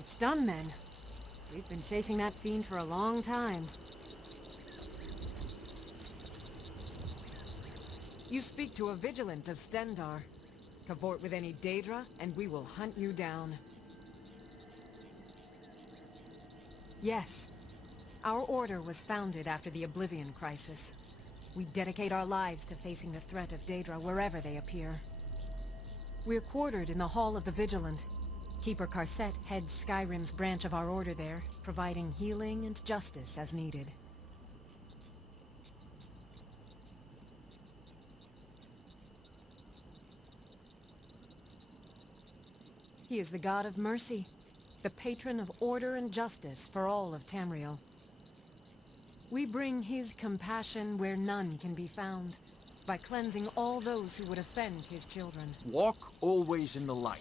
It's done then. We've been chasing that fiend for a long time. You speak to a vigilant of Stendar. Cavort with any Daedra, and we will hunt you down. Yes. Our order was founded after the Oblivion Crisis. We dedicate our lives to facing the threat of Daedra wherever they appear. We're quartered in the Hall of the Vigilant. Keeper Carset heads Skyrim's branch of our order there, providing healing and justice as needed. He is the god of mercy, the patron of order and justice for all of Tamriel. We bring his compassion where none can be found, by cleansing all those who would offend his children. Walk always in the light,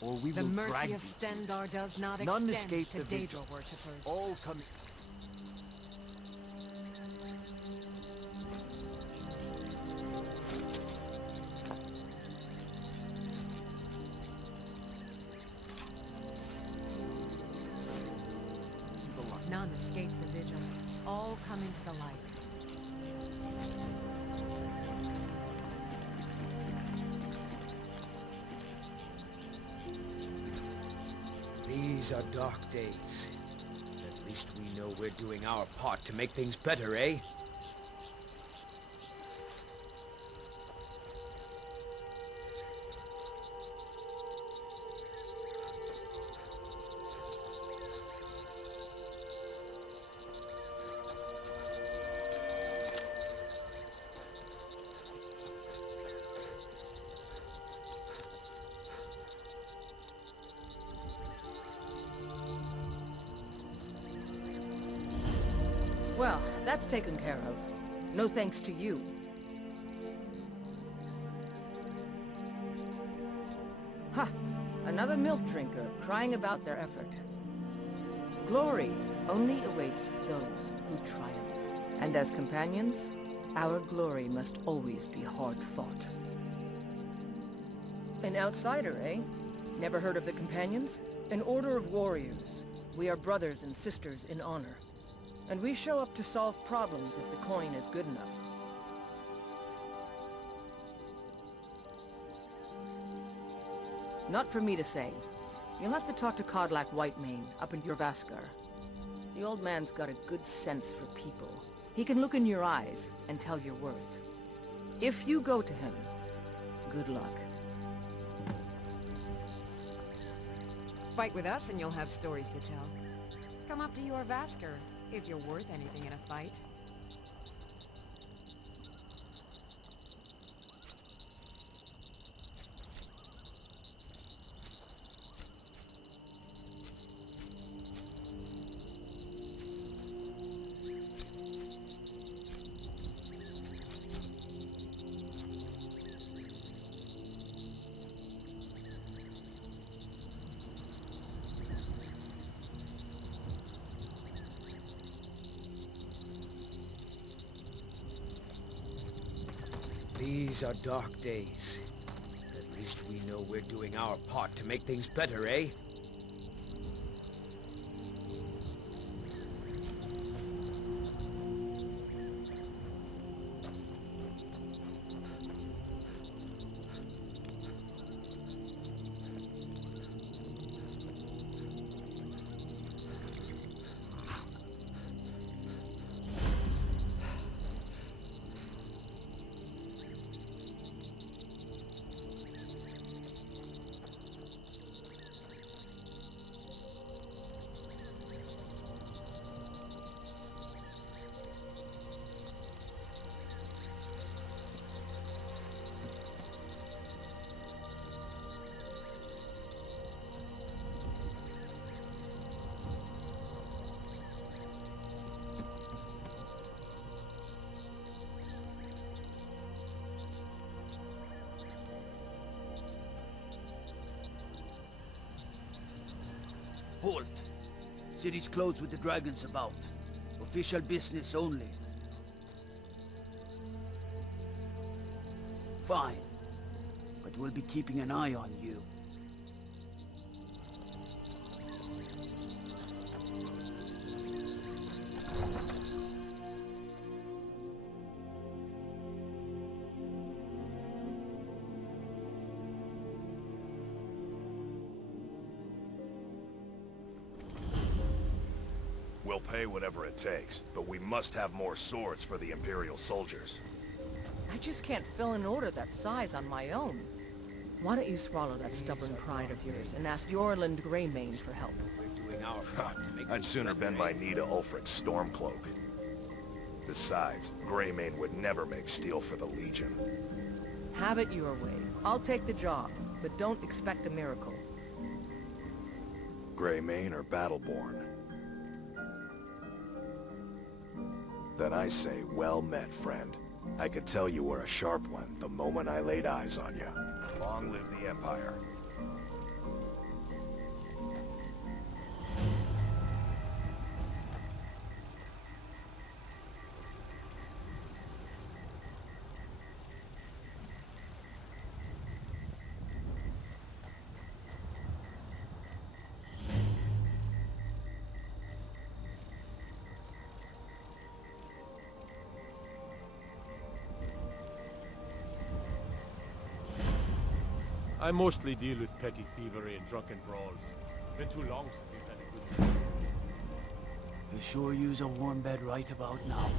or we will drag you. The mercy of Stendar does not None extend escape to the Daedra vigil. worshippers. All coming. None escape the vigil. All come into the light. These are dark days. At least we know we're doing our part to make things better, eh? Well, that's taken care of. No thanks to you. Ha! Another milk drinker crying about their effort. Glory only awaits those who triumph. And as companions, our glory must always be hard-fought. An outsider, eh? Never heard of the Companions? An order of warriors. We are brothers and sisters in honor. And we show up to solve problems if the coin is good enough. Not for me to say. You'll have to talk to Kodlak Whitemane up in Jorvaskar. The old man's got a good sense for people. He can look in your eyes and tell your worth. If you go to him, good luck. Fight with us and you'll have stories to tell. Come up to Jorvaskar, if you're worth anything in a fight. These are dark days. At least we know we're doing our part to make things better, eh? Halt! City's closed with the dragons about. Official business only. Fine. But we'll be keeping an eye on you. We'll pay whatever it takes, but we must have more swords for the Imperial soldiers. I just can't fill an order that size on my own. Why don't you swallow that stubborn pride of yours and ask Yorland Greymane for help? We're doing our part to make I'd things sooner better, bend my eh? knee to Ulfric's Stormcloak. Besides, Greymane would never make steel for the Legion. Have it your way. I'll take the job, but don't expect a miracle. Greymane or Battleborn? Then I say, well met, friend. I could tell you were a sharp one the moment I laid eyes on you. Long live the Empire. I mostly deal with petty thievery and drunken brawls. Been too long since you've had a good time. You sure use a warm bed right about now?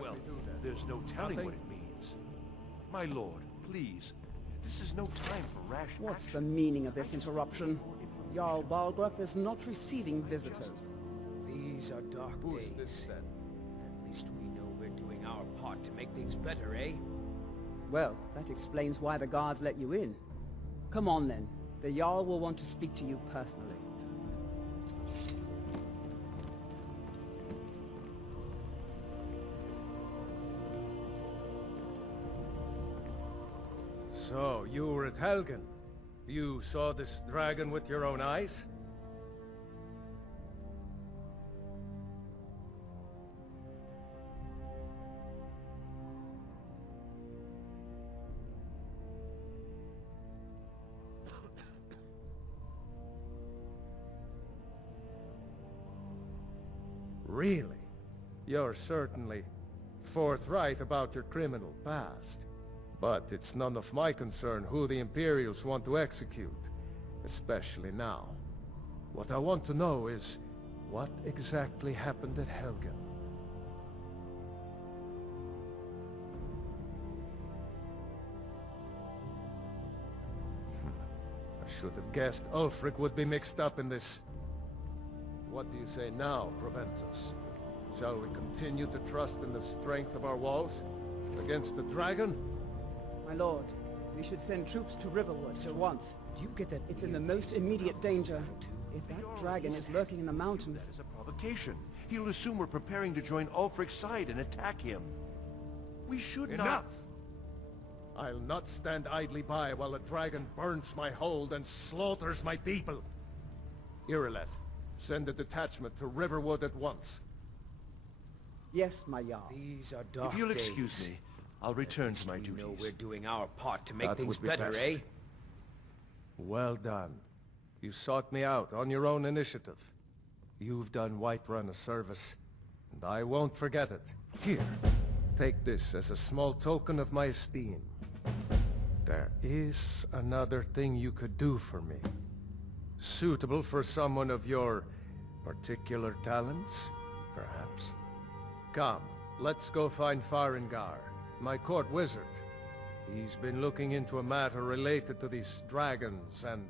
Well, there's no telling what it means. My lord, please. This is no time for rash What's the action. meaning of this interruption? Jarl Balgruuf is not receiving visitors. These are dark Who's days. this then? At least we know we're doing our part to make things better, eh? Well, that explains why the guards let you in. Come on then. The Jarl will want to speak to you personally. So, you were at Helgen. You saw this dragon with your own eyes? Really? You're certainly forthright about your criminal past. But it's none of my concern who the Imperials want to execute, especially now. What I want to know is, what exactly happened at Helgen? I should have guessed Ulfric would be mixed up in this. What do you say now, Proventus? Shall we continue to trust in the strength of our walls against the dragon? My lord, we should send troops to Riverwood at once. Do you get that? It's in the most immediate danger. If that dragon is lurking in the mountains... That is a provocation. He'll assume we're preparing to join Ulfric's side and attack him. We should not... Enough! I'll not stand idly by while a dragon burns my hold and slaughters my people. Irileth, send a detachment to Riverwood at once. Yes, my Jarl. These are dark If you'll days. excuse me, I'll return to my We duties. know we're doing our part to make That things would be better, best. eh? Well done. You sought me out on your own initiative. You've done Whiterun a service, and I won't forget it. Here, take this as a small token of my esteem. There is another thing you could do for me. Suitable for someone of your particular talents, perhaps. Come, let's go find Farengar, my court wizard. He's been looking into a matter related to these dragons and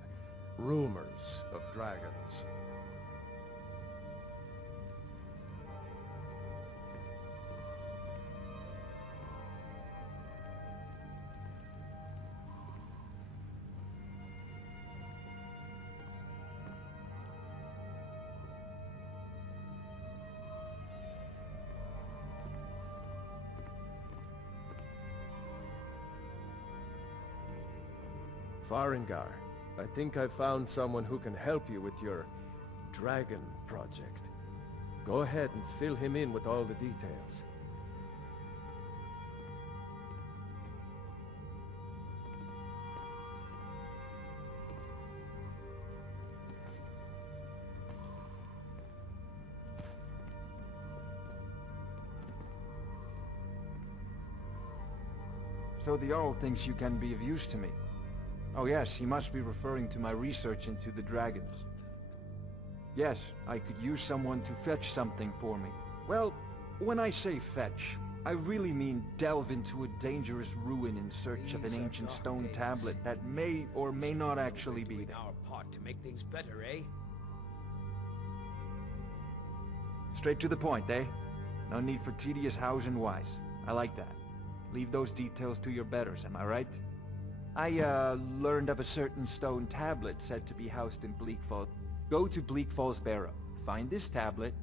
rumors of dragons. Farengar, I think I've found someone who can help you with your dragon project. Go ahead and fill him in with all the details. So the Jarl thinks you can be of use to me. Oh yes, he must be referring to my research into the dragons. Yes, I could use someone to fetch something for me. Well, when I say fetch, I really mean delve into a dangerous ruin in search of an ancient stone tablet that may or may not actually be there. Our part to make things better, eh? Straight to the point, eh? No need for tedious hows and whys. I like that. Leave those details to your betters, am I right? I, learned of a certain stone tablet said to be housed in Bleak Falls. Go to Bleak Falls Barrow. Find this tablet.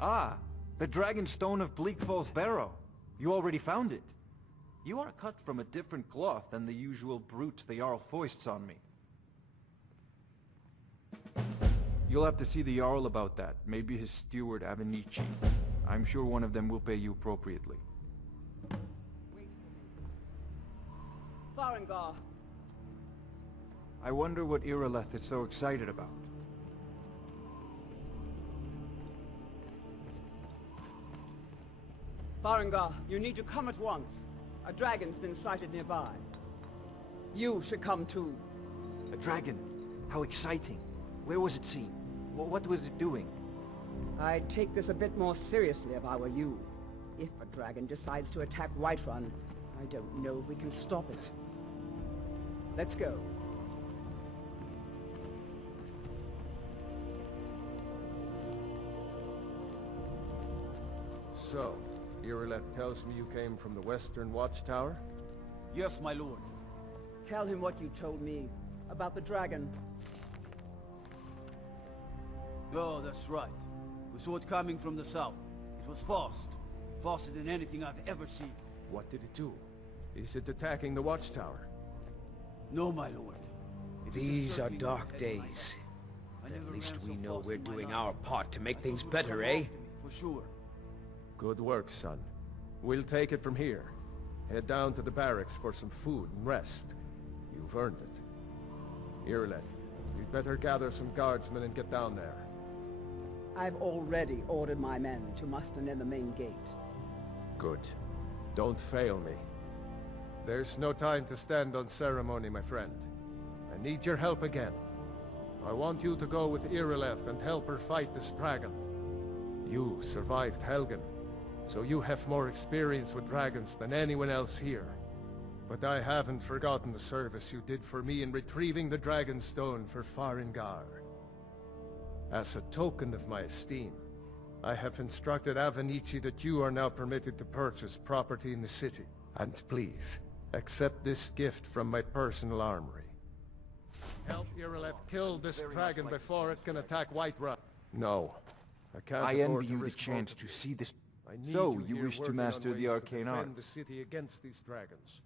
Ah, the Dragon Stone of Bleak Falls Barrow. You already found it. You are cut from a different cloth than the usual brutes the Jarl foists on me. You'll have to see the Jarl about that. Maybe his steward, Avenici. I'm sure one of them will pay you appropriately. Farengar! I wonder what Irileth is so excited about. Farengar, you need to come at once. A dragon's been sighted nearby. You should come too. A dragon? How exciting. Where was it seen? What was it doing? I'd take this a bit more seriously if I were you. If a dragon decides to attack Whiterun, I don't know if we can stop it. Let's go. So, Irileth tells me you came from the Western Watchtower? Yes, my lord. Tell him what you told me about the dragon. Oh, that's right. We saw it coming from the south. It was fast. Faster than anything I've ever seen. What did it do? Is it attacking the Watchtower? No, my lord. It is These are certainly dark not days. headlights. I never At least ran we so know fast we're in my doing life. our part to make I things thought it would better, come eh? after me, for sure. Good work, son. We'll take it from here. Head down to the barracks for some food and rest. You've earned it. Irileth, you'd better gather some guardsmen and get down there. I've already ordered my men to muster near the main gate. Good. Don't fail me. There's no time to stand on ceremony, my friend. I need your help again. I want you to go with Irileth and help her fight this dragon. You survived Helgen, so you have more experience with dragons than anyone else here. But I haven't forgotten the service you did for me in retrieving the Dragon Stone for Farengar. As a token of my esteem, I have instructed Avenici that you are now permitted to purchase property in the city. And please, accept this gift from my personal armory. Help Irileth kill this dragon before it can attack Whiterun. No, I can't I afford envy to you the risk chance both to of see this. I need So, you here wish to working master on the ways arcane to defend arts? the city against these dragons.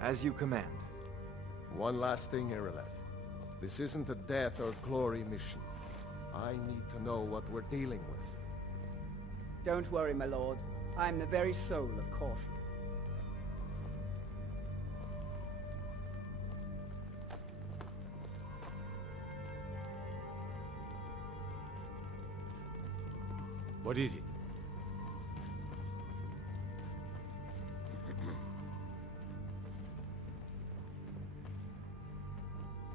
As you command. One last thing, Irileth. This isn't a death or glory mission. I need to know what we're dealing with. Don't worry, my lord. I'm the very soul of caution. What is it?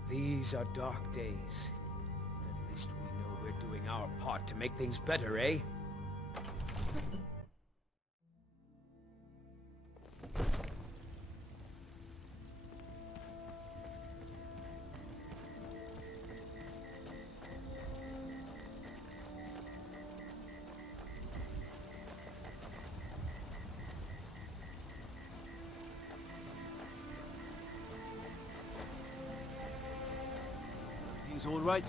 These are dark days. At least we know we're doing our part to make things better, eh? Things all right?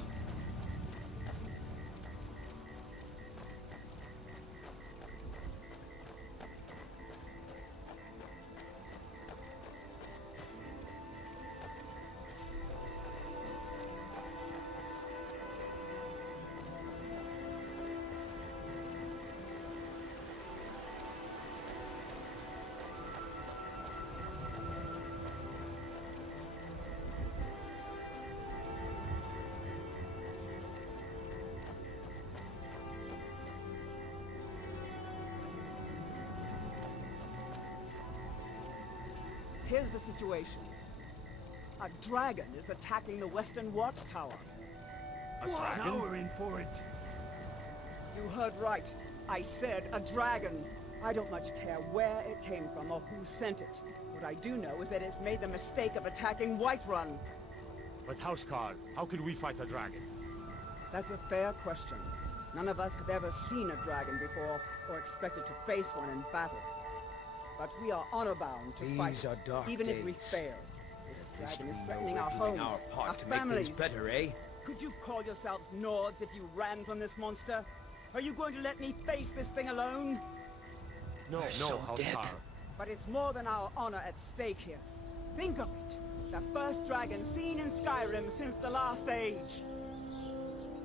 Here's the situation. A dragon is attacking the western watchtower. A dragon? Now we're in for it. You heard right. I said a dragon. I don't much care where it came from or who sent it. What I do know is that it's made the mistake of attacking Whiterun. But Housecarl, how could we fight a dragon? That's a fair question. None of us have ever seen a dragon before, or expected to face one in battle. But we are honor-bound to fight These are it, dark even if we days. fail. This At least dragon we is know threatening we're our doing homes, our part our to families. make things better, eh? Could you call yourselves Nords if you ran from this monster? Are you going to let me face this thing alone? No, so Housecarl. But it's more than our honor at stake here. Think of it. The first dragon seen in Skyrim since the last age.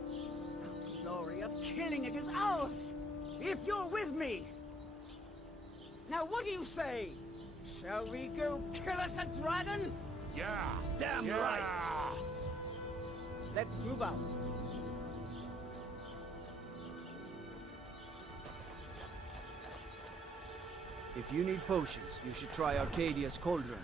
The glory of killing it is ours, if you're with me. Now what do you say? Shall we go kill us a dragon? Yeah! Damn yeah. right! Let's move out. If you need potions, you should try Arcadia's cauldron.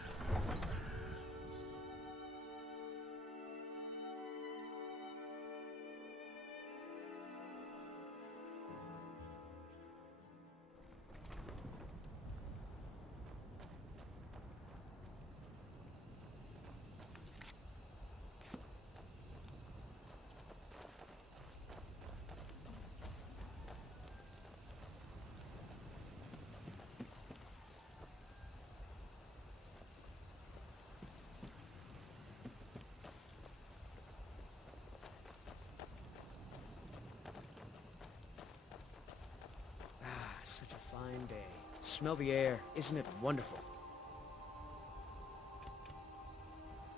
Such a fine day. Smell the air. Isn't it wonderful?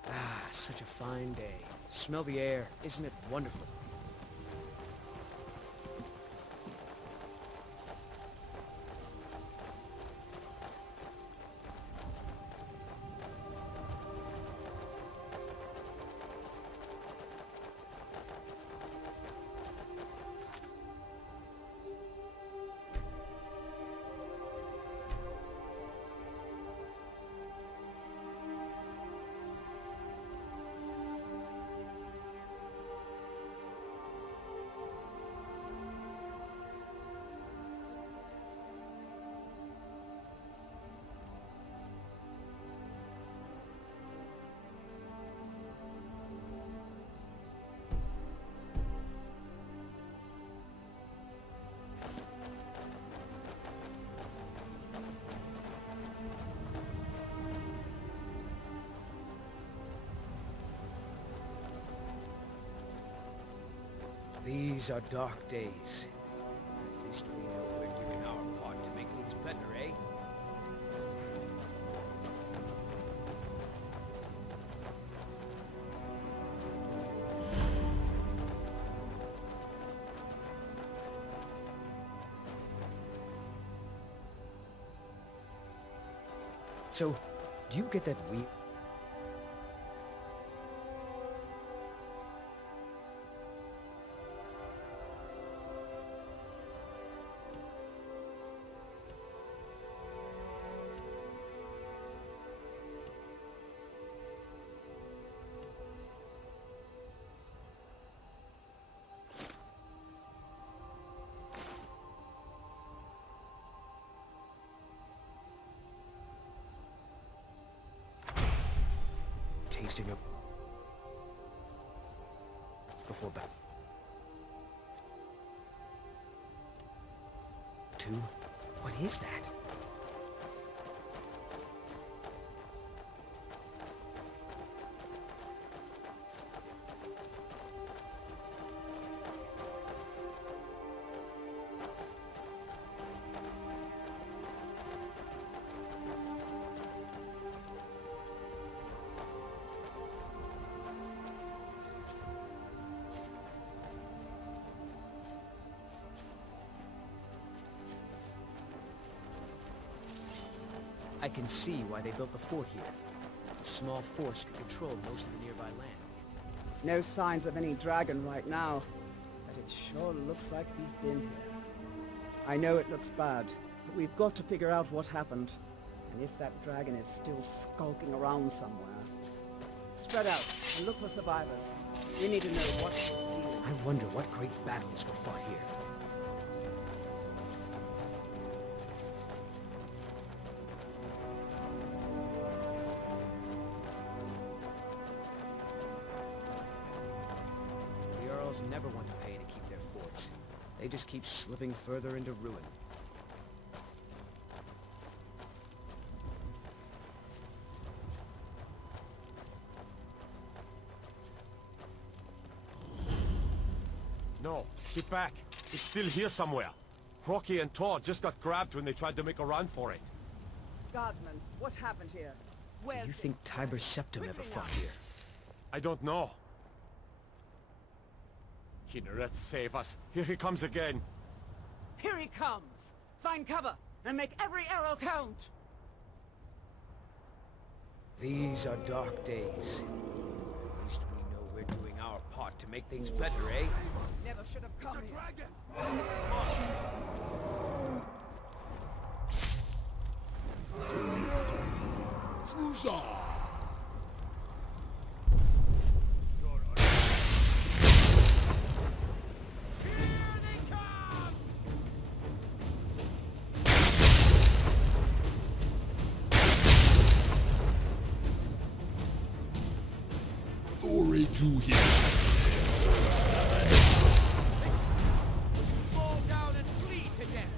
Ah, such a fine day. Smell the air. Isn't it wonderful? These are dark days. At least we know we're doing our part to make things better, eh? So, do you get that weird... tasting of before back. 2? What is that? I can see why they built the fort here. A small force could control most of the nearby land. No signs of any dragon right now, but it sure looks like he's been here. I know it looks bad, but we've got to figure out what happened. And if that dragon is still skulking around somewhere. Spread out and look for survivors. We need to know what's dealing. I wonder what great battles were fought here. Never want to pay to keep their forts. They just keep slipping further into ruin. No, get back. It's still here somewhere. Rocky and Todd just got grabbed when they tried to make a run for it. Guardsmen, what happened here? Do you think Tiber Septim ever fought here? I don't know. Kinneret, save us. Here he comes again. Here he comes! Find cover, and make every arrow count! These are dark days. At least we know we're doing our part to make things better, eh? Never should have come here. Glory to him. Fall down and bleed to death.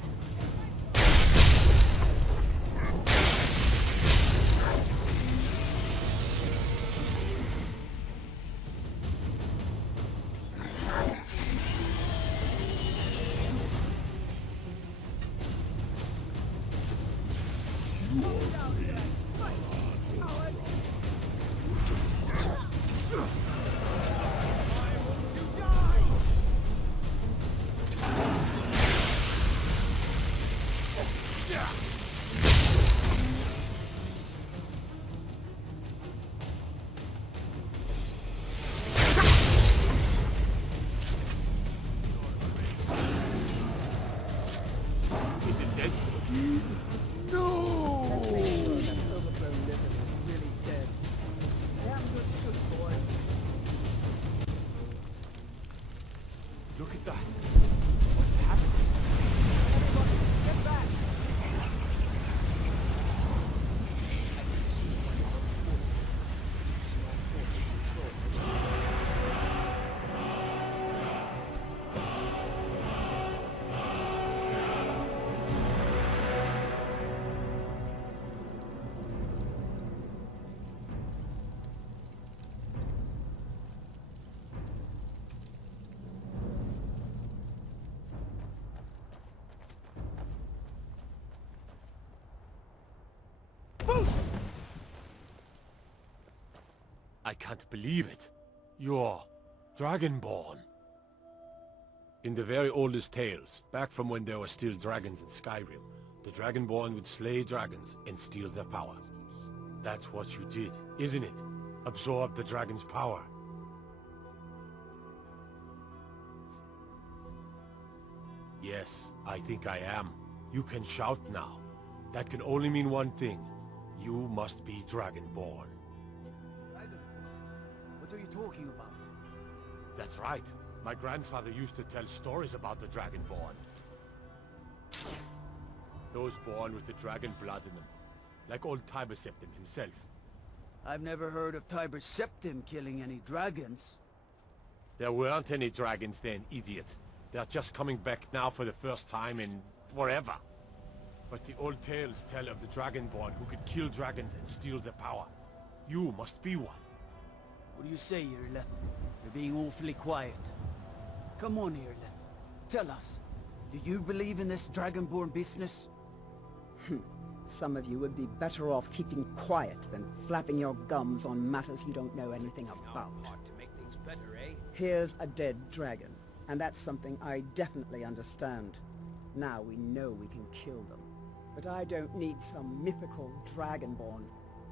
Is it dead? Let's make sure that overgrown lizard is really dead. Damn good shoot, boys. Look at that. What's happening? Everybody, get back! I can see why you look forward. Small force control. I can't believe it. You're Dragonborn. In the very oldest tales, back from when there were still dragons in Skyrim, the Dragonborn would slay dragons and steal their power. That's what you did, isn't it? Absorb the dragon's power. Yes, I think I am. You can shout now. That can only mean one thing. You must be Dragonborn. Dragon? What are you talking about? That's right. My grandfather used to tell stories about the Dragonborn. Those born with the dragon blood in them. Like old Tiber Septim himself. I've never heard of Tiber Septim killing any dragons. There weren't any dragons then, idiot. They're just coming back now for the first time in forever. But the old tales tell of the Dragonborn who could kill dragons and steal their power. You must be one. What do you say, Irleth? You're being awfully quiet. Come on, Irleth. Tell us. Do you believe in this Dragonborn business? Some of you would be better off keeping quiet than flapping your gums on matters you don't know anything about. To make things better, eh? Here's a dead dragon, and that's something I definitely understand. Now we know we can kill them. But I don't need some mythical Dragonborn.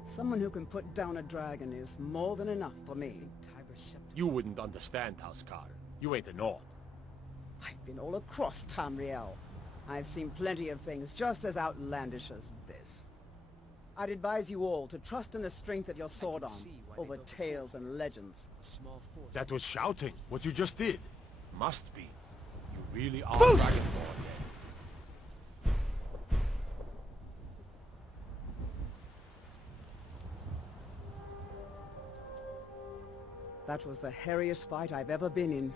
Someone who can put down a dragon is more than enough for me. Tiber Septim. You wouldn't understand, Housecarl. You ain't a Nord. I've been all across Tamriel. I've seen plenty of things just as outlandish as this. I'd advise you all to trust in the strength of your sword arm over tales and legends. Small force. That was shouting, what you just did. Must be. You really are Dragonborn. That was the hairiest fight I've ever been in,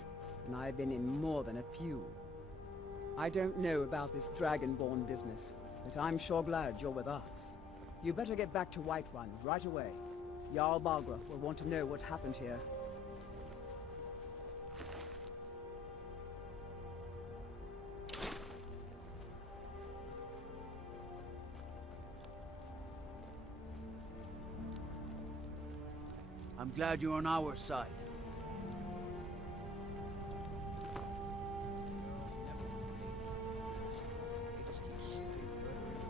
and I've been in more than a few. I don't know about this Dragonborn business, but I'm sure glad you're with us. You better get back to Whiterun right away. Jarl Balgruuf will want to know what happened here. I'm glad you're on our side. They just keep slipping further in.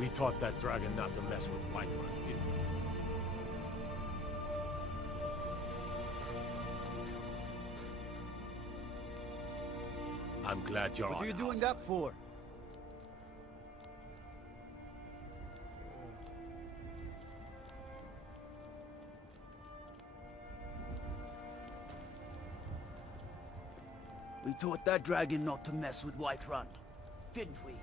We taught that dragon not to mess with Whiterun, didn't we? I'm glad you're on. What are you doing that for? We taught that dragon not to mess with Whiterun, didn't we?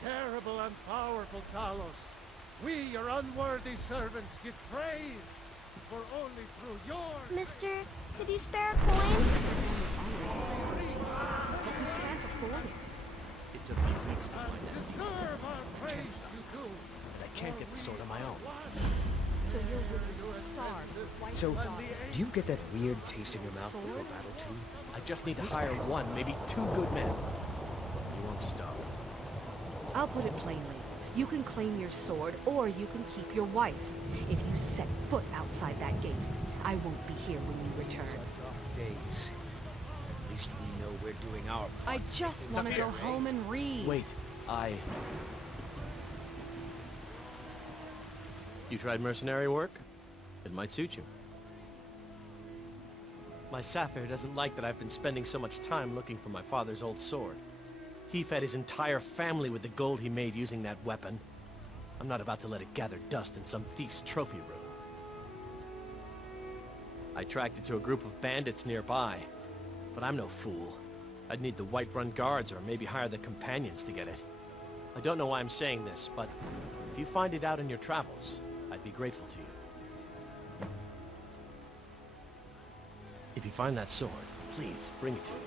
Terrible and powerful Talos, we, your unworthy servants, give praise, for only through your... Mister, could you spare a coin? It took me weeks to find out. Deserve our praise, you do. But I can't get the sword on my own. So you're willing to starve with White So, Daughter. do you get that weird taste in your mouth before battle too? I just need to hire one, maybe two good men. You won't stop. I'll put it plainly. You can claim your sword, or you can keep your wife. If you set foot outside that gate, I won't be here when you return. These are dark days. At least we know we're doing our part. I just want to go home and read. Wait, You tried mercenary work? It might suit you. My Sapphire doesn't like that I've been spending so much time looking for my father's old sword. He fed his entire family with the gold he made using that weapon. I'm not about to let it gather dust in some thief's trophy room. I tracked it to a group of bandits nearby, but I'm no fool. I'd need the Whiterun guards or maybe hire the companions to get it. I don't know why I'm saying this, but if you find it out in your travels, I'd be grateful to you. If you find that sword, please bring it to me.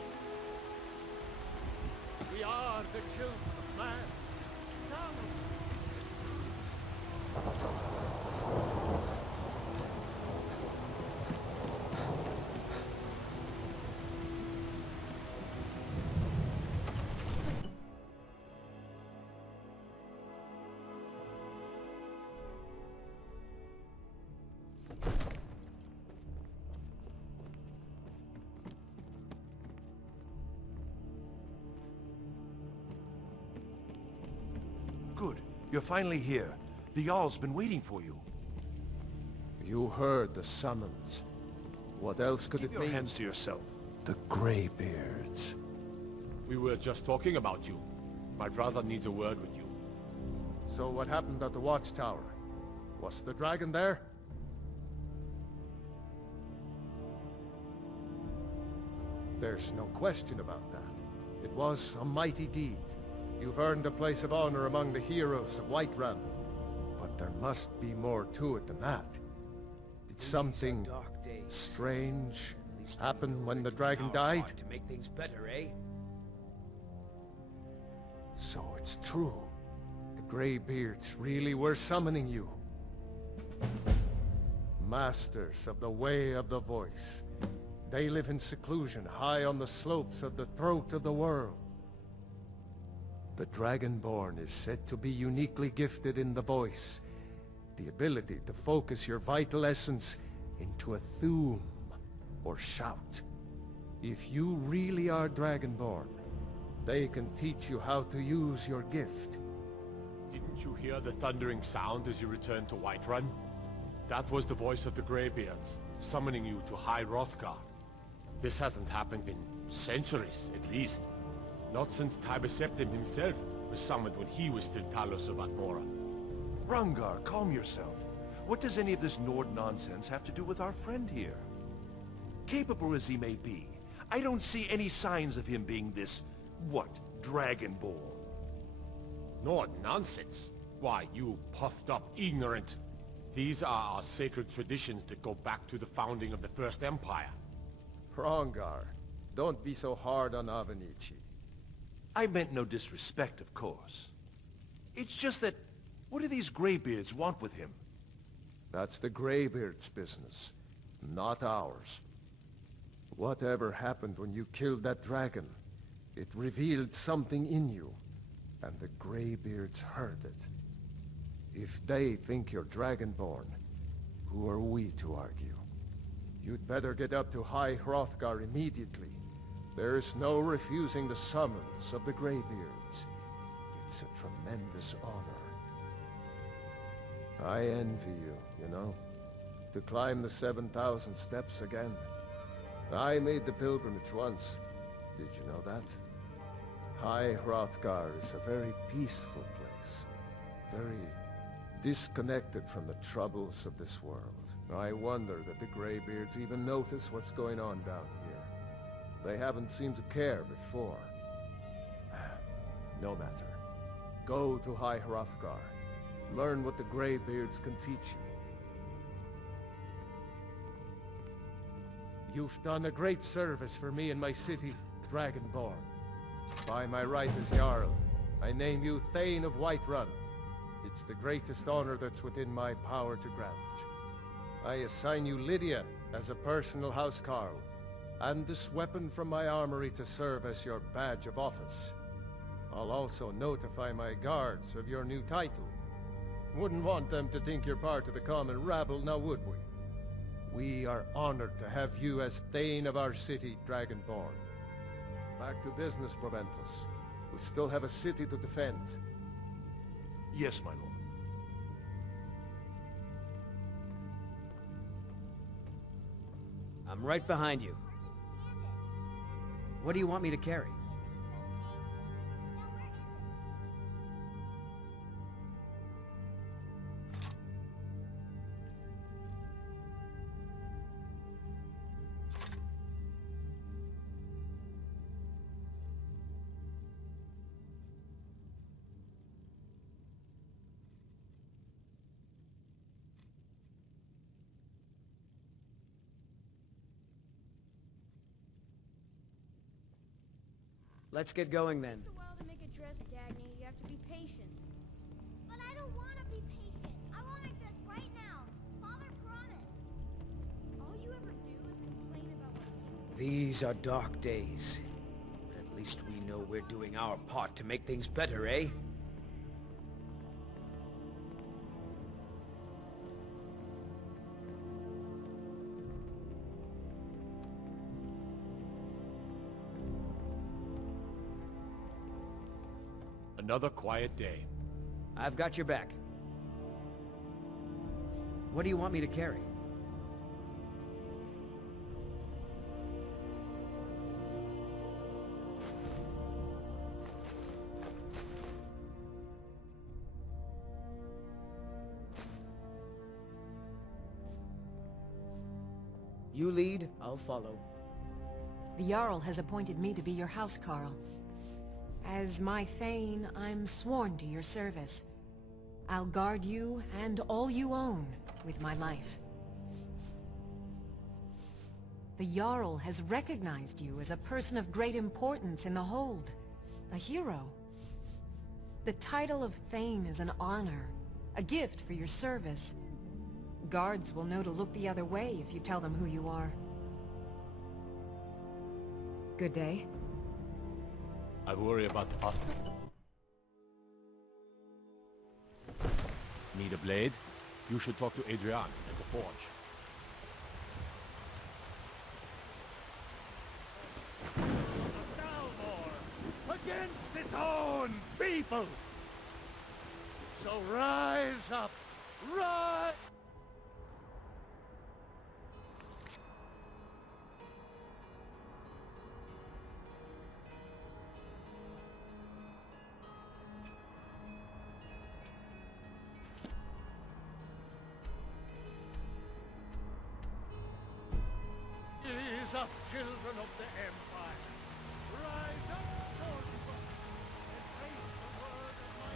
We are the children of man. Talos. Good. You're finally here. The Jarl's been waiting for you. You heard the summons. What else could Keep it your mean? hands to yourself. The Greybeards. We were just talking about you. My brother needs a word with you. So what happened at the watchtower? Was the dragon there? There's no question about that. It was a mighty deed. You've earned a place of honor among the heroes of Whiterun. But there must be more to it than that. Did something strange happen when the dragon died? To make things better, eh? So it's true. The Greybeards really were summoning you. Masters of the Way of the Voice. They live in seclusion high on the slopes of the throat of the world. The Dragonborn is said to be uniquely gifted in the voice, the ability to focus your vital essence into a thum, or shout. If you really are Dragonborn, they can teach you how to use your gift. Didn't you hear the thundering sound as you returned to Whiterun? That was the voice of the Greybeards, summoning you to High Hrothgar. This hasn't happened in centuries, at least. Not since Tiber Septim himself was summoned when he was still Talos of Atmora. Rungar, calm yourself. What does any of this Nord nonsense have to do with our friend here? Capable as he may be, I don't see any signs of him being this, Dragonborn. Nord nonsense. Why, you puffed up ignorant. These are our sacred traditions that go back to the founding of the First Empire. Hrongar, Don't be so hard on Avenici. I meant no disrespect, of course. It's just that, what do these Greybeards want with him? That's the Greybeards' business, not ours. Whatever happened when you killed that dragon, it revealed something in you, and the Greybeards heard it. If they think you're Dragonborn, who are we to argue? You'd better get up to High Hrothgar immediately. There's no refusing the summons of the Greybeards. It's a tremendous honor. I envy you, you know? To climb the 7,000 steps again. I made the pilgrimage once. Did you know that? High Hrothgar is a very peaceful place. Very disconnected from the troubles of this world. I wonder that the Greybeards even notice what's going on down here. They haven't seemed to care before. No matter. Go to High Hrothgar. Learn what the Greybeards can teach you. You've done a great service for me and my city, Dragonborn. By my right as Jarl, I name you Thane of Whiterun. It's the greatest honor that's within my power to grant. I assign you Lydia as a personal housecarl, and this weapon from my armory to serve as your badge of office. I'll also notify my guards of your new title. Wouldn't want them to think you're part of the common rabble, now would we? We are honored to have you as Thane of our city, Dragonborn. Back to business, Proventus. We still have a city to defend. Yes, my lord. I'm right behind you. What do you want me to carry? Let's get going then. It takes a while to make a dress, Dagny. You have to be patient. But I don't want to be patient. I want my dress right now. Father promised. All you ever do is complain about what you... These are dark days. But at least we know we're doing our part to make things better, eh? Another quiet day. I've got your back. What do you want me to carry? You lead, I'll follow. The Jarl has appointed me to be your housecarl. As my Thane, I'm sworn to your service. I'll guard you and all you own with my life. The Jarl has recognized you as a person of great importance in the Hold, a hero. The title of Thane is an honor, a gift for your service. Guards will know to look the other way if you tell them who you are. Good day. I worry about the up. Need a blade? You should talk to Adrian at the forge. Dalmor against its own people! So rise up! Rise! Rise up, children of the Empire! Rise up, stormtroopers! Embrace the word of my...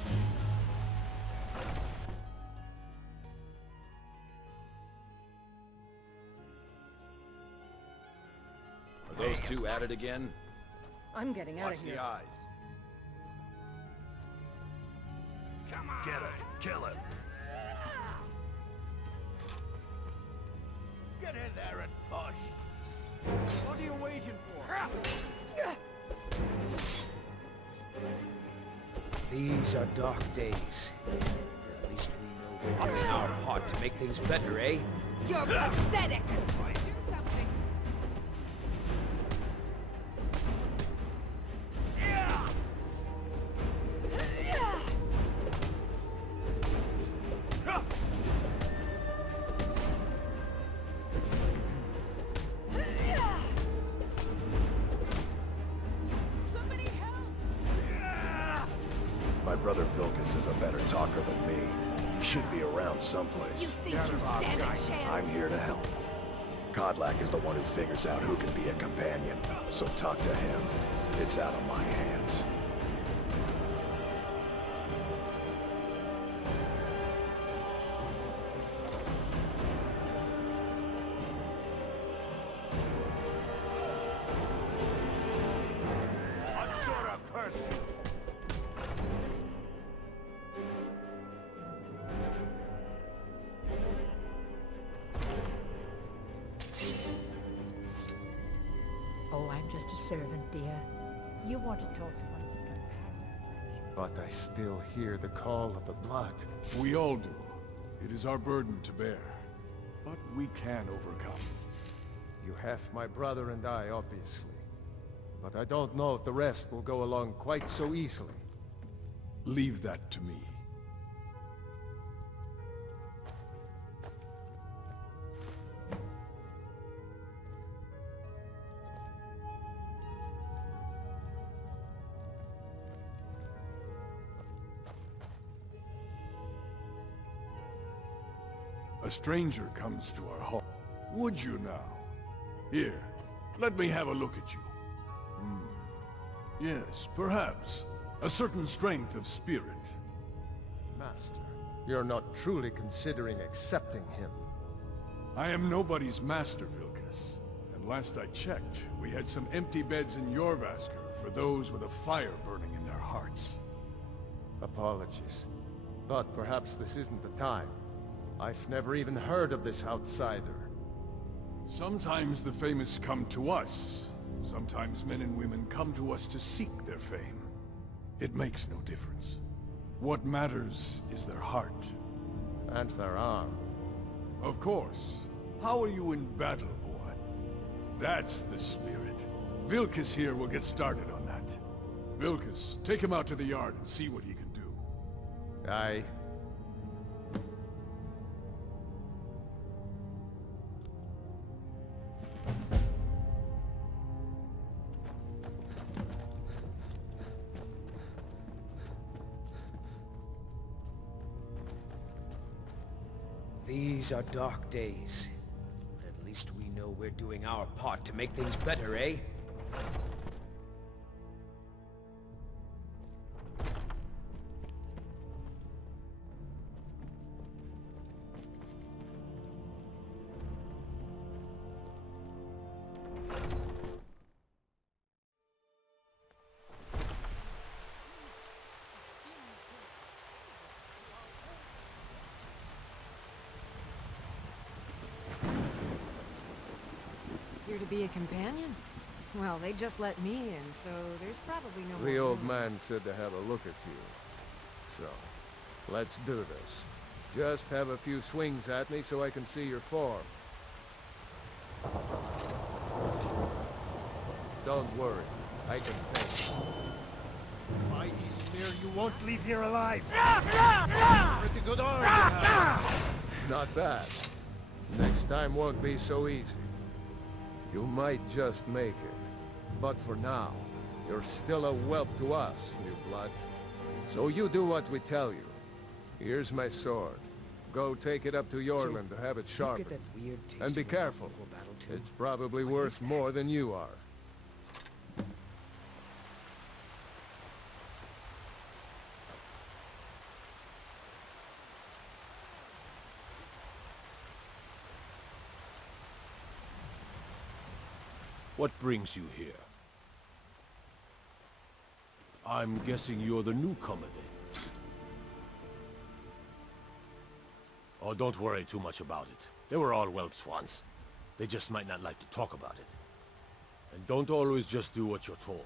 Are those two at it again? I'm getting out Watch of here. the eyes. Come on! Get him! Kill him! Get in there and push! What are you waiting for? These are dark days. At least we know we're doing our part to make things better, eh? You're pathetic! Do something! Somebody help! My brother Vilkas is a better talker than me. He should be around You someplace. think you stand a chance? I'm here to help. Kodlak is the one who figures out who can be a companion, so talk to him. It's out of my hands. Asura curse you! Oh, I'm just a servant, dear. You want to talk to one of the companions, But I still hear the call of the blood. We all do. It is our burden to bear. But we can overcome. You have my brother and I, obviously. But I don't know if the rest will go along quite so easily. Leave that to me. A stranger comes to our hall. Would you now? Here, let me have a look at you. Yes, perhaps. A certain strength of spirit. Master, you're not truly considering accepting him. I am nobody's master, Vilkas. And last I checked, we had some empty beds in Jorvaskr for those with a fire burning in their hearts. Apologies. But perhaps this isn't the time. I've never even heard of this outsider. Sometimes the famous come to us. Sometimes men and women come to us to seek their fame. It makes no difference. What matters is their heart. And their arm. Of course. How are you in battle, boy? That's the spirit. Vilkas here will get started on that. Vilkas, take him out to the yard and see what he can do. Aye. These are dark days. But at least we know we're doing our part to make things better, eh? Here to be a companion? Well, they just let me in, so there's probably no more The old room. man said to have a look at you. So, let's do this. Just have a few swings at me so I can see your form. Don't worry, I can take it. By Ysmir, you won't leave here alive! Pretty good arm you have. Not bad. Next time won't be so easy. You might just make it. But for now, you're still a whelp to us, new blood. So you do what we tell you. Here's my sword. Go take it up to Yorland to have it sharpened. Get that weird taste And be in your mouth careful. before battle, too? It's probably What worth is that? more than you are. What brings you here? I'm guessing you're the newcomer then. Oh, don't worry too much about it. They were all whelps once. They just might not like to talk about it. And don't always just do what you're told.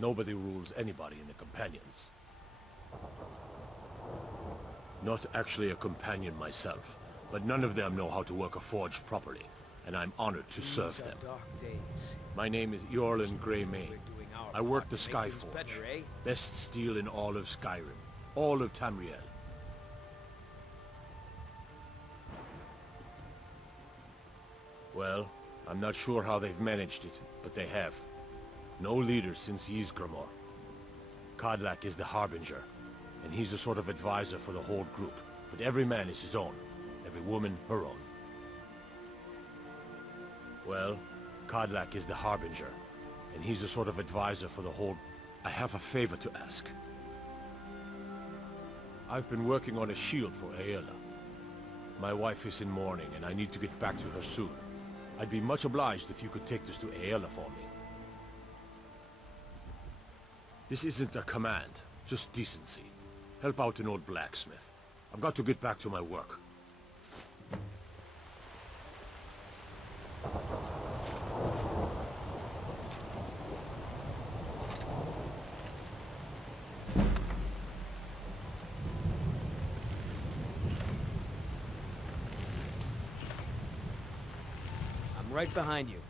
Nobody rules anybody in the companions. Not actually a companion myself, but none of them know how to work a forge properly, and I'm honored to serve them. My name is Eorlin Greymane. I work the Skyforge. Best steel in all of Skyrim. All of Tamriel. Well, I'm not sure how they've managed it, but they have. No leader since Ysgramor. Kodlak is the Harbinger, and he's a sort of advisor for the whole group, but every man is his own. Every woman, her own. Well, Kodlak is the Harbinger, and he's a sort of advisor for the whole... I have a favor to ask. I've been working on a shield for Aela. My wife is in mourning, and I need to get back to her soon. I'd be much obliged if you could take this to Aela for me. This isn't a command, just decency. Help out an old blacksmith. I've got to get back to my work. I'm right behind you.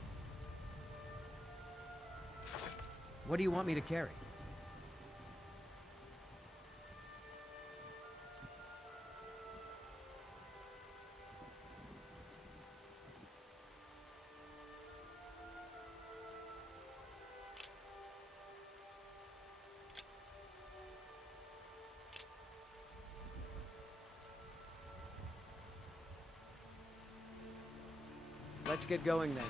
What do you want me to carry? Let's get going then.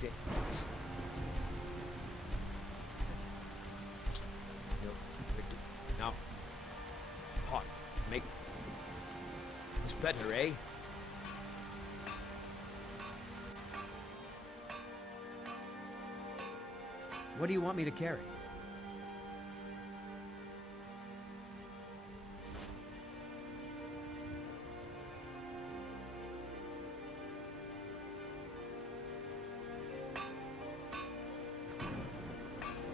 Days. Now, hot. Make this better, eh? What do you want me to carry?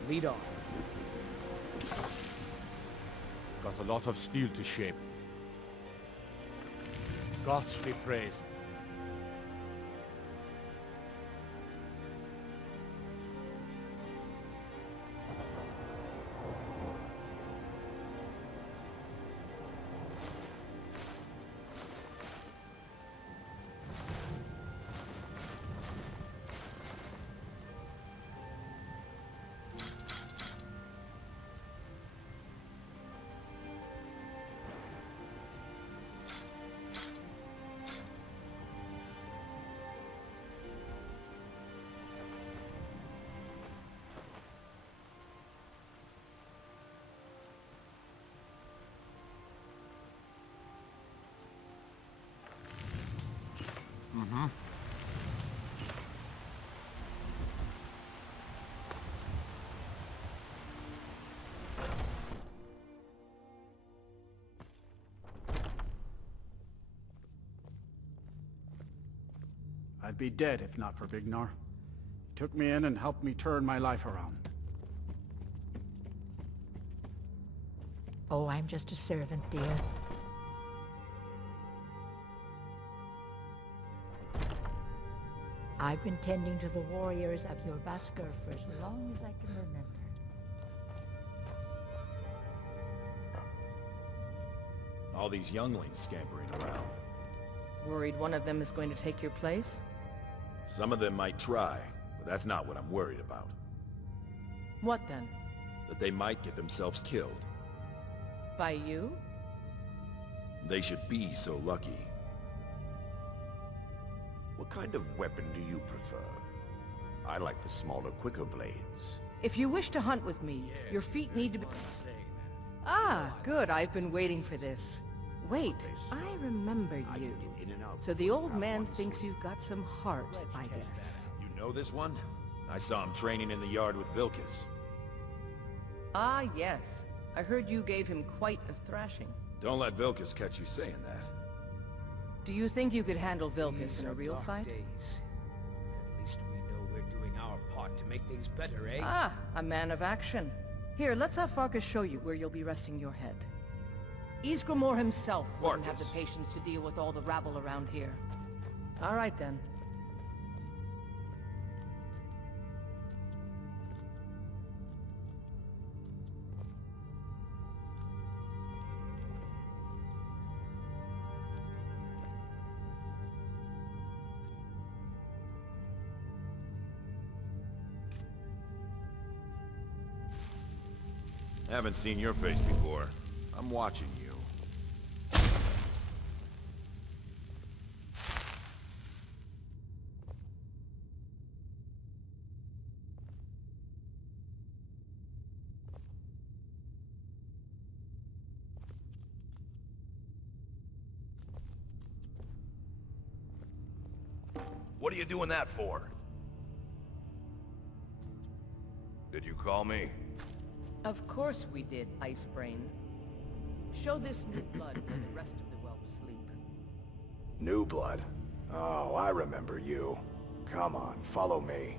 Lead on. Got a lot of steel to shape. Gods be praised. I'd be dead if not for Vignar. He took me in and helped me turn my life around. Oh, I'm just a servant, dear. I've been tending to the warriors of your Vaskr for as long as I can remember. All these younglings scampering around. Worried one of them is going to take your place? Some of them might try, but that's not what I'm worried about. What then? That they might get themselves killed. By you? They should be so lucky. What kind of weapon do you prefer? I like the smaller, quicker blades. If you wish to hunt with me, your feet need to be... Ah, good. I've been waiting for this. Wait, I remember you. So the old man thinks you've got some heart, I guess. You know this one? I saw him training in the yard with Vilkas. Ah, yes. I heard you gave him quite a thrashing. Don't let Vilkas catch you saying that. Do you think you could handle Vilkas in a real fight? Days. At least we know we're doing our part to make things better, eh? Ah, a man of action. Here, let's have Farkas show you where you'll be resting your head. Ysgramor himself wouldn't have the patience to deal with all the rabble around here. All right, then. Haven't seen your face before. I'm watching you. What are you doing that for? Did you call me? Of course we did, Icebrain. Show this new blood where the rest of the whelps sleep. New blood? Oh, I remember you. Come on, follow me.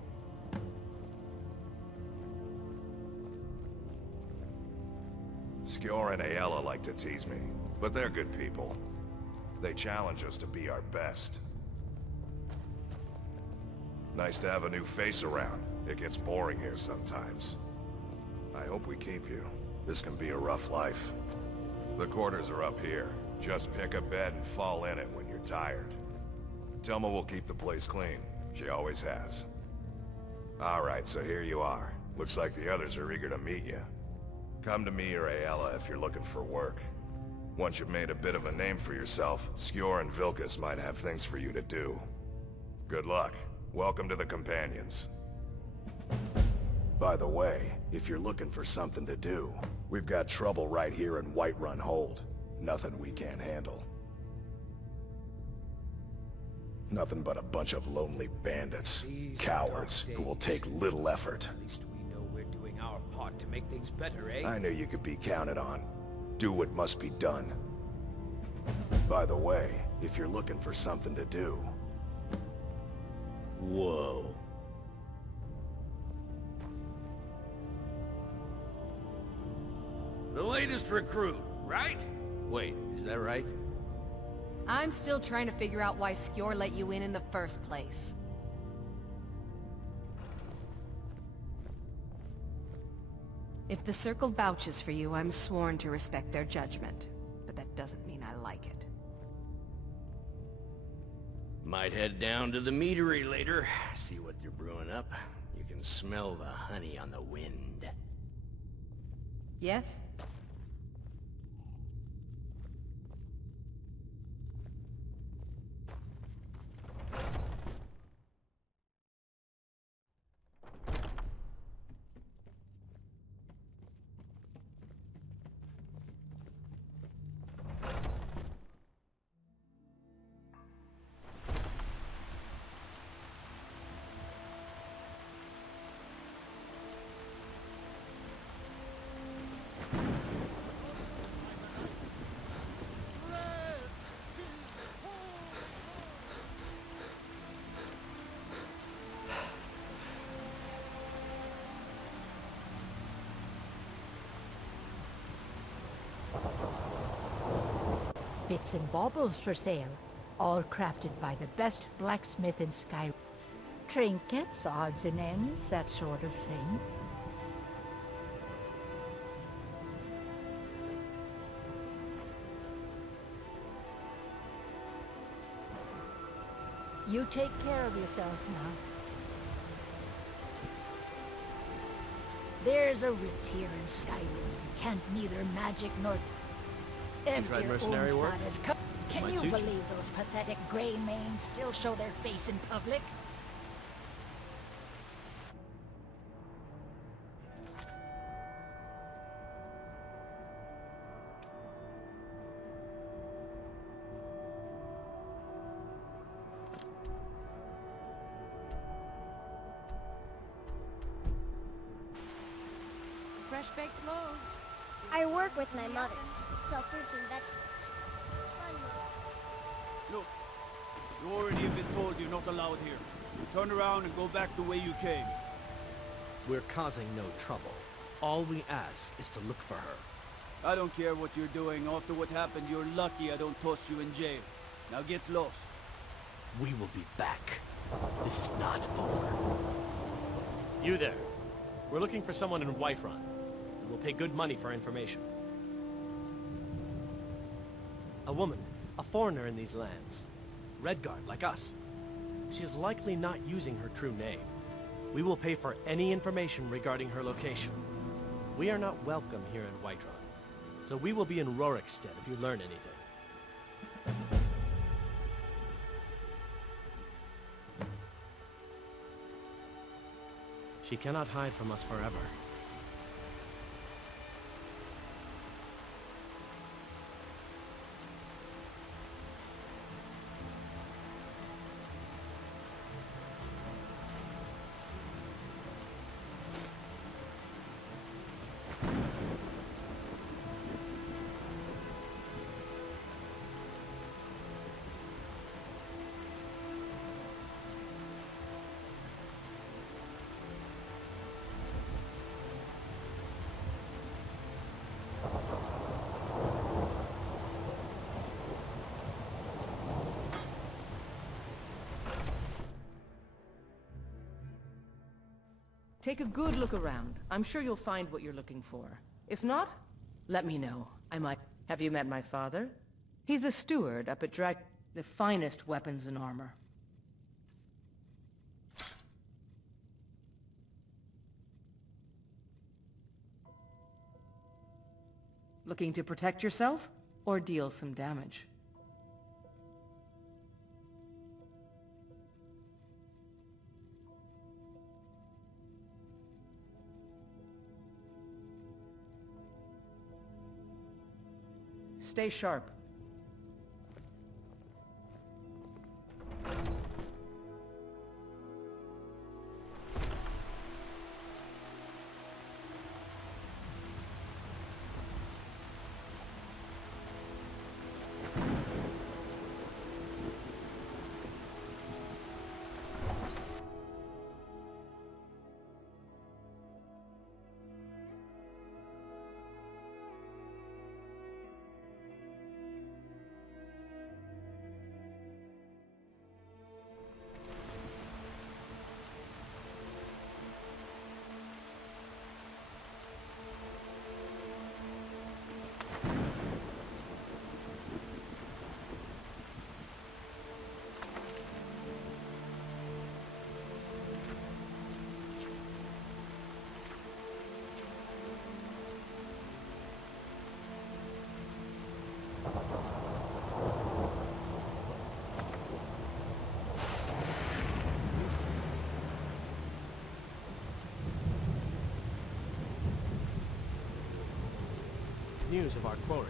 Skjor and Aella like to tease me, but they're good people. They challenge us to be our best. Nice to have a new face around. It gets boring here sometimes. I hope we keep you. This can be a rough life. The quarters are up here. Just pick a bed and fall in it when you're tired. Telma will keep the place clean. She always has. Alright, so here you are. Looks like the others are eager to meet you. Come to me or Aella if you're looking for work. Once you've made a bit of a name for yourself, Skjor and Vilkas might have things for you to do. Good luck. Welcome to the Companions. By the way, if you're looking for something to do, we've got trouble right here in Whiterun Hold. Nothing we can't handle. Nothing but a bunch of lonely bandits. Cowards who will take little effort. At least we know we're doing our part to make things better, eh? I knew you could be counted on. Do what must be done. By the way, if you're looking for something to do... Whoa. The latest recruit, right? Wait, is that right? I'm still trying to figure out why Skjor let you in the first place. If the Circle vouches for you, I'm sworn to respect their judgment. But that doesn't mean I like it. Might head down to the meadery later, see what they're brewing up. You can smell the honey on the wind. Yes? Bits and baubles for sale, all crafted by the best blacksmith in Skyrim. Trinkets, odds and ends, that sort of thing. You take care of yourself now. There's a rift here in Skyrim. Can't neither magic nor... tried mercenary work? Can Might you suit you. believe those pathetic gray manes still show their face in public? Fresh-baked loaves. I work with my mother. Sell fruits and vegetables. It's fun mostly. Look, you already have been told you're not allowed here. Turn around and go back the way you came. We're causing no trouble. All we ask is to look for her. I don't care what you're doing. After what happened, you're lucky I don't toss you in jail. Now get lost. We will be back. This is not over. You there. We're looking for someone in Whiterun. We'll pay good money for information. A woman, a foreigner in these lands. Redguard, like us. She is likely not using her true name. We will pay for any information regarding her location. We are not welcome here in Whiterun, so we will be in Rorikstead if you learn anything. She cannot hide from us forever. Take a good look around. I'm sure you'll find what you're looking for. If not, let me know. I might... Have you met my father? He's the steward up at the finest weapons and armor. Looking to protect yourself? Or deal some damage? Stay sharp. News of our quarry.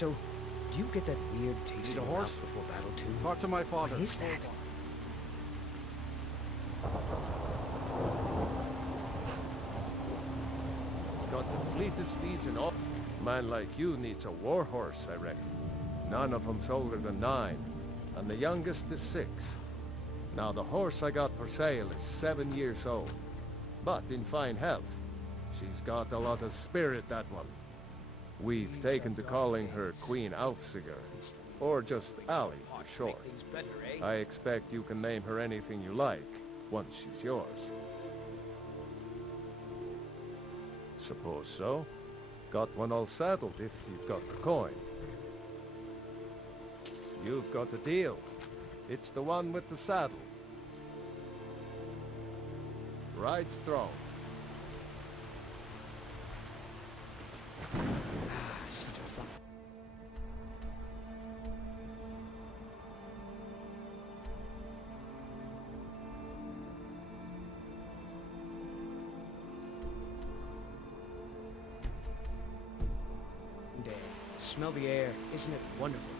So, do you get that weird taste Need in a your horse? mouth before battle too? Talk to my father. What is that? Got the fleetest steeds in all. Man like you needs a war horse, I reckon. None of them's older than 9, and the youngest is 6. Now the horse I got for sale is 7 years old, but in fine health. She's got a lot of spirit, that one. We've taken to calling her Queen Aufsiger, or just Allie for short. I expect you can name her anything you like, once she's yours. Suppose so. Got one all saddled if you've got the coin. You've got a deal. It's the one with the saddle. Ride strong. Such a fun. Day. Smell the air. Isn't it wonderful?